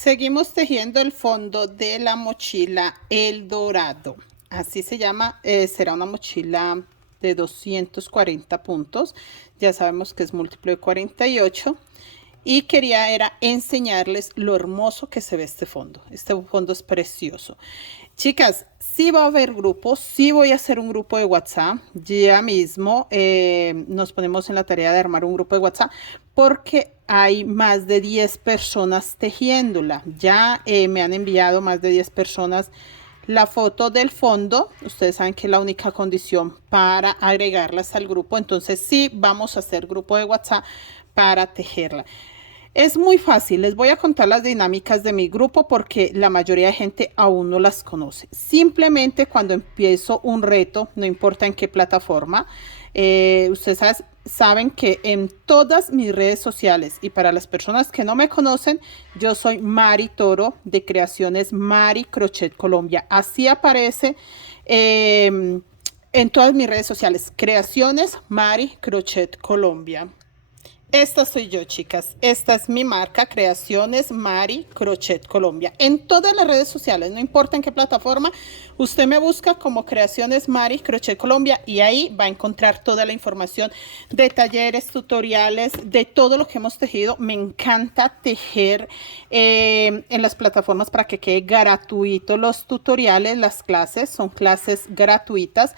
Seguimos tejiendo el fondo de la mochila El Dorado. Así se llama, será una mochila de 240 puntos. Ya sabemos que es múltiplo de 48. Y quería enseñarles lo hermoso que se ve este fondo. Este fondo es precioso. Chicas, sí va a haber grupos, sí voy a hacer un grupo de WhatsApp. Ya mismo nos ponemos en la tarea de armar un grupo de WhatsApp porque hay más de 10 personas tejiéndola. Ya me han enviado más de 10 personas la foto del fondo. Ustedes saben que es la única condición para agregarlas al grupo. Entonces sí vamos a hacer grupo de WhatsApp para tejerla. Es muy fácil, les voy a contar las dinámicas de mi grupo porque la mayoría de gente aún no las conoce. Simplemente cuando empiezo un reto, no importa en qué plataforma, ustedes saben que en todas mis redes sociales y para las personas que no me conocen, yo soy Mari Toro de Creaciones Mari Crochet Colombia. Así aparece en todas mis redes sociales, Creaciones Mari Crochet Colombia. Esta soy yo, chicas. Esta es mi marca, Creaciones Mari Crochet Colombia. En todas las redes sociales, no importa en qué plataforma, usted me busca como Creaciones Mari Crochet Colombia y ahí va a encontrar toda la información de talleres, tutoriales, de todo lo que hemos tejido. Me encanta tejer en las plataformas para que quede gratuito. Los tutoriales, las clases, son clases gratuitas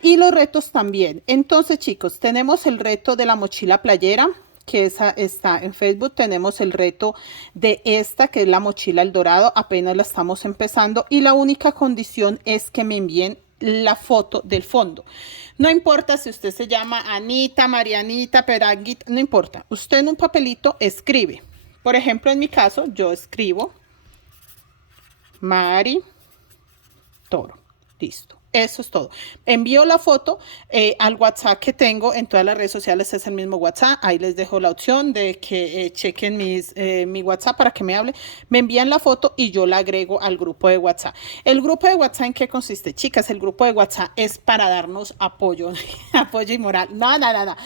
y los retos también. Entonces, chicos, tenemos el reto de la mochila playera, que esa está en Facebook. Tenemos el reto de esta, que es la mochila El Dorado, apenas la estamos empezando y la única condición es que me envíen la foto del fondo. No importa si usted se llama Anita, Marianita, Peranguita, no importa. Usted en un papelito escribe. Por ejemplo, en mi caso, yo escribo Mari Toro. Listo. Eso es todo. Envío la foto al WhatsApp que tengo en todas las redes sociales, es el mismo WhatsApp. Ahí les dejo la opción de que chequen mi WhatsApp para que me hable. Me envían la foto y yo la agrego al grupo de WhatsApp. ¿El grupo de WhatsApp en qué consiste? Chicas, el grupo de WhatsApp es para darnos apoyo, apoyo y moral. No, no, no, no.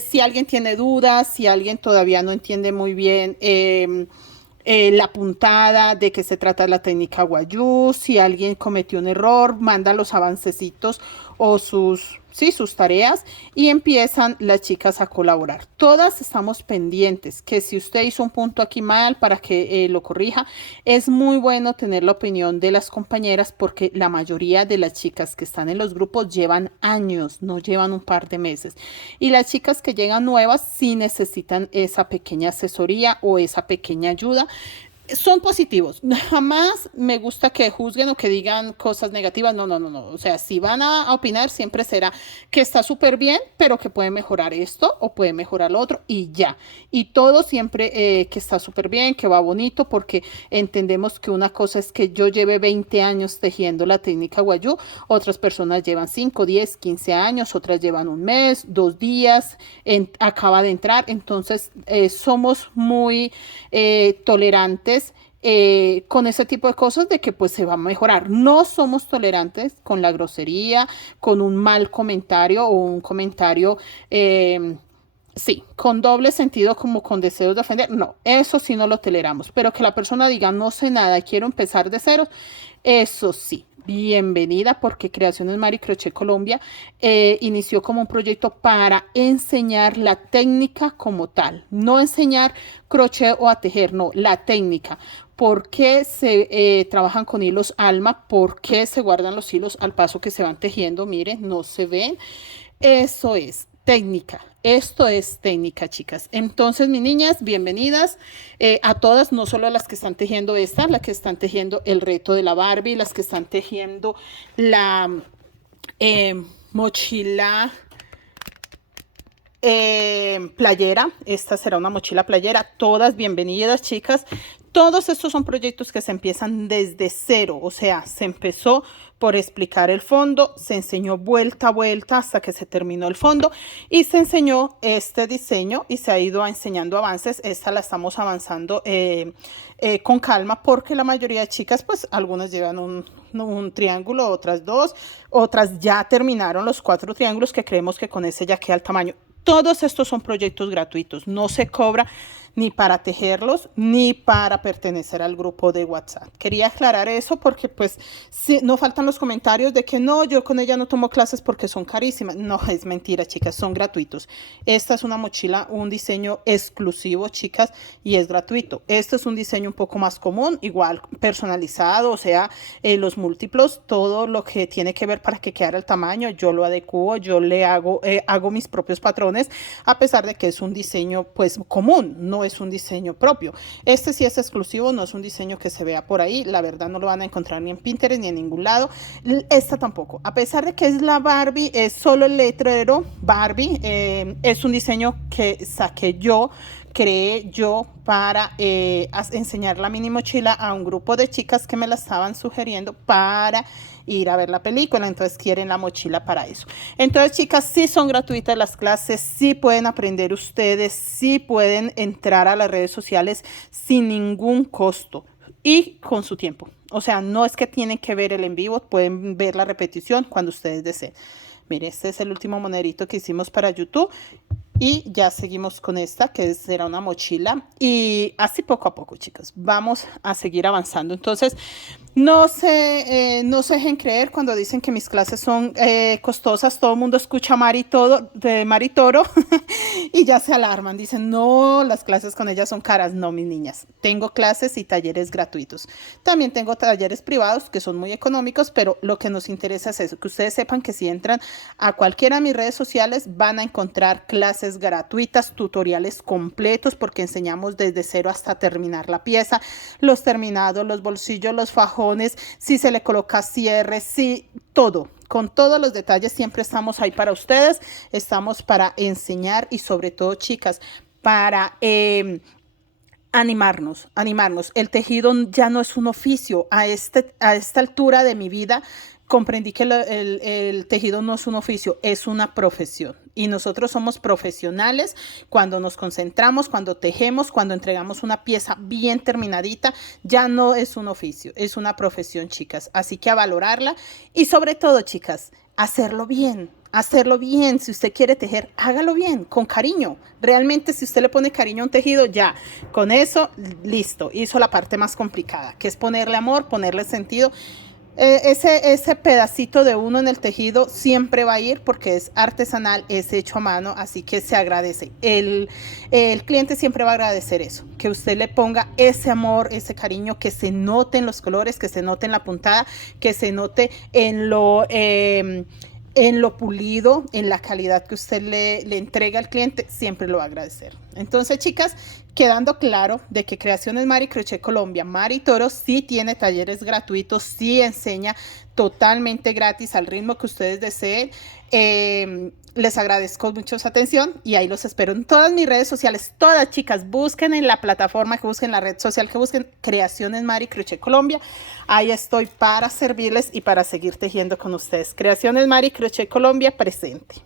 Si alguien tiene dudas, si alguien todavía no entiende muy bien la puntada, de qué se trata la técnica Wayuu, si alguien cometió un error, manda los avancecitos o sus tareas y empiezan las chicas a colaborar. Todas estamos pendientes, que si usted hizo un punto aquí mal para que lo corrija. Es muy bueno tener la opinión de las compañeras porque la mayoría de las chicas que están en los grupos llevan años, no llevan un par de meses. Y las chicas que llegan nuevas sí necesitan esa pequeña asesoría o esa pequeña ayuda. Son positivos. Jamás me gusta que juzguen o que digan cosas negativas. No, no, no, no. O sea, si van a opinar, siempre será que está súper bien, pero que puede mejorar esto o puede mejorar lo otro y ya. Y todo siempre que está súper bien, que va bonito, porque entendemos que una cosa es que yo lleve 20 años tejiendo la técnica Wayuu, otras personas llevan 5, 10, 15 años, otras llevan un mes, 2 días, acaba de entrar. Entonces, somos muy tolerantes con ese tipo de cosas de que pues se va a mejorar. No somos tolerantes con la grosería, con un mal comentario o un comentario sí, con doble sentido, como con deseos de ofender. No, eso sí no lo toleramos. Pero que la persona diga no sé nada, quiero empezar de cero, eso sí. Bienvenida, porque Creaciones Mari Crochet Colombia inició como un proyecto para enseñar la técnica como tal, no enseñar crochet o a tejer, no, la técnica. ¿Por qué se trabajan con hilos alma? ¿Por qué se guardan los hilos al paso que se van tejiendo? Miren, no se ven. Eso es técnica. Esto es técnica, chicas. Entonces, mis niñas, bienvenidas a todas, no solo las que están tejiendo esta, las que están tejiendo el reto de la Barbie, las que están tejiendo la mochila playera. Esta será una mochila playera. Todas bienvenidas, chicas. Todos estos son proyectos que se empiezan desde cero, o sea, se empezó por explicar el fondo, se enseñó vuelta a vuelta hasta que se terminó el fondo y se enseñó este diseño y se ha ido enseñando avances. Esta la estamos avanzando con calma porque la mayoría de chicas, pues algunas llevan un triángulo, otras dos, otras ya terminaron los 4 triángulos que creemos que con ese ya queda el tamaño. Todos estos son proyectos gratuitos, no se cobra ni para tejerlos, ni para pertenecer al grupo de WhatsApp. Quería aclarar eso porque pues no faltan los comentarios de que no, yo con ella no tomo clases porque son carísimas. No, es mentira, chicas, son gratuitos. Esta es una mochila, un diseño exclusivo, chicas, y es gratuito. Este es un diseño un poco más común, igual personalizado, o sea, los múltiplos, todo lo que tiene que ver para que quede el tamaño, yo lo adecuo, yo le hago mis propios patrones, a pesar de que es un diseño pues común, no es un diseño propio. Este sí es exclusivo, no es un diseño que se vea por ahí, la verdad no lo van a encontrar ni en Pinterest ni en ningún lado. Esta tampoco, a pesar de que es la Barbie, es solo el letrero Barbie, es un diseño que saqué yo, creé yo para enseñar la mini mochila a un grupo de chicas que me la estaban sugiriendo para ir a ver la película, entonces quieren la mochila para eso. Entonces, chicas, sí son gratuitas las clases, sí pueden aprender ustedes, sí pueden entrar a las redes sociales sin ningún costo y con su tiempo. O sea, no es que tienen que ver el en vivo, pueden ver la repetición cuando ustedes deseen. Mire, este es el último monerito que hicimos para YouTube. Y ya seguimos con esta, que será una mochila. Y así poco a poco, chicas, vamos a seguir avanzando. Entonces, no se dejen creer cuando dicen que mis clases son costosas. Todo el mundo escucha de Mari Toro y ya se alarman. Dicen, no, las clases con ellas son caras. No, mis niñas. Tengo clases y talleres gratuitos. También tengo talleres privados que son muy económicos, pero lo que nos interesa es eso, que ustedes sepan que si entran a cualquiera de mis redes sociales van a encontrar clases gratuitas, tutoriales completos, porque enseñamos desde cero hasta terminar la pieza, los terminados, los bolsillos, los fajones, si se le coloca cierre, si todo. Con todos los detalles siempre estamos ahí para ustedes, estamos para enseñar y sobre todo, chicas, para animarnos. El tejido ya no es un oficio. A esta altura de mi vida comprendí que el tejido no es un oficio, es una profesión. Y nosotros somos profesionales cuando nos concentramos, cuando tejemos, cuando entregamos una pieza bien terminadita. Ya no es un oficio, es una profesión, chicas. Así que a valorarla y sobre todo, chicas, hacerlo bien. Hacerlo bien, si usted quiere tejer, hágalo bien, con cariño. Realmente, si usted le pone cariño a un tejido, ya, con eso, listo, hizo la parte más complicada, que es ponerle amor, ponerle sentido. Ese pedacito de uno en el tejido siempre va a ir porque es artesanal, es hecho a mano, así que se agradece. El cliente siempre va a agradecer eso, que usted le ponga ese amor, ese cariño, que se note en los colores, que se note en la puntada, que se note en lo pulido, en la calidad que usted le entrega al cliente, siempre lo va a agradecer. Entonces, chicas, quedando claro de que Creaciones Mari Crochet Colombia, Mari Toro, sí tiene talleres gratuitos, sí enseña totalmente gratis al ritmo que ustedes deseen. Les agradezco mucho su atención y ahí los espero en todas mis redes sociales. Todas, chicas, busquen en la plataforma que busquen, la red social que busquen, Creaciones Mari Crochet Colombia. Ahí estoy para servirles y para seguir tejiendo con ustedes. Creaciones Mari Crochet Colombia presente.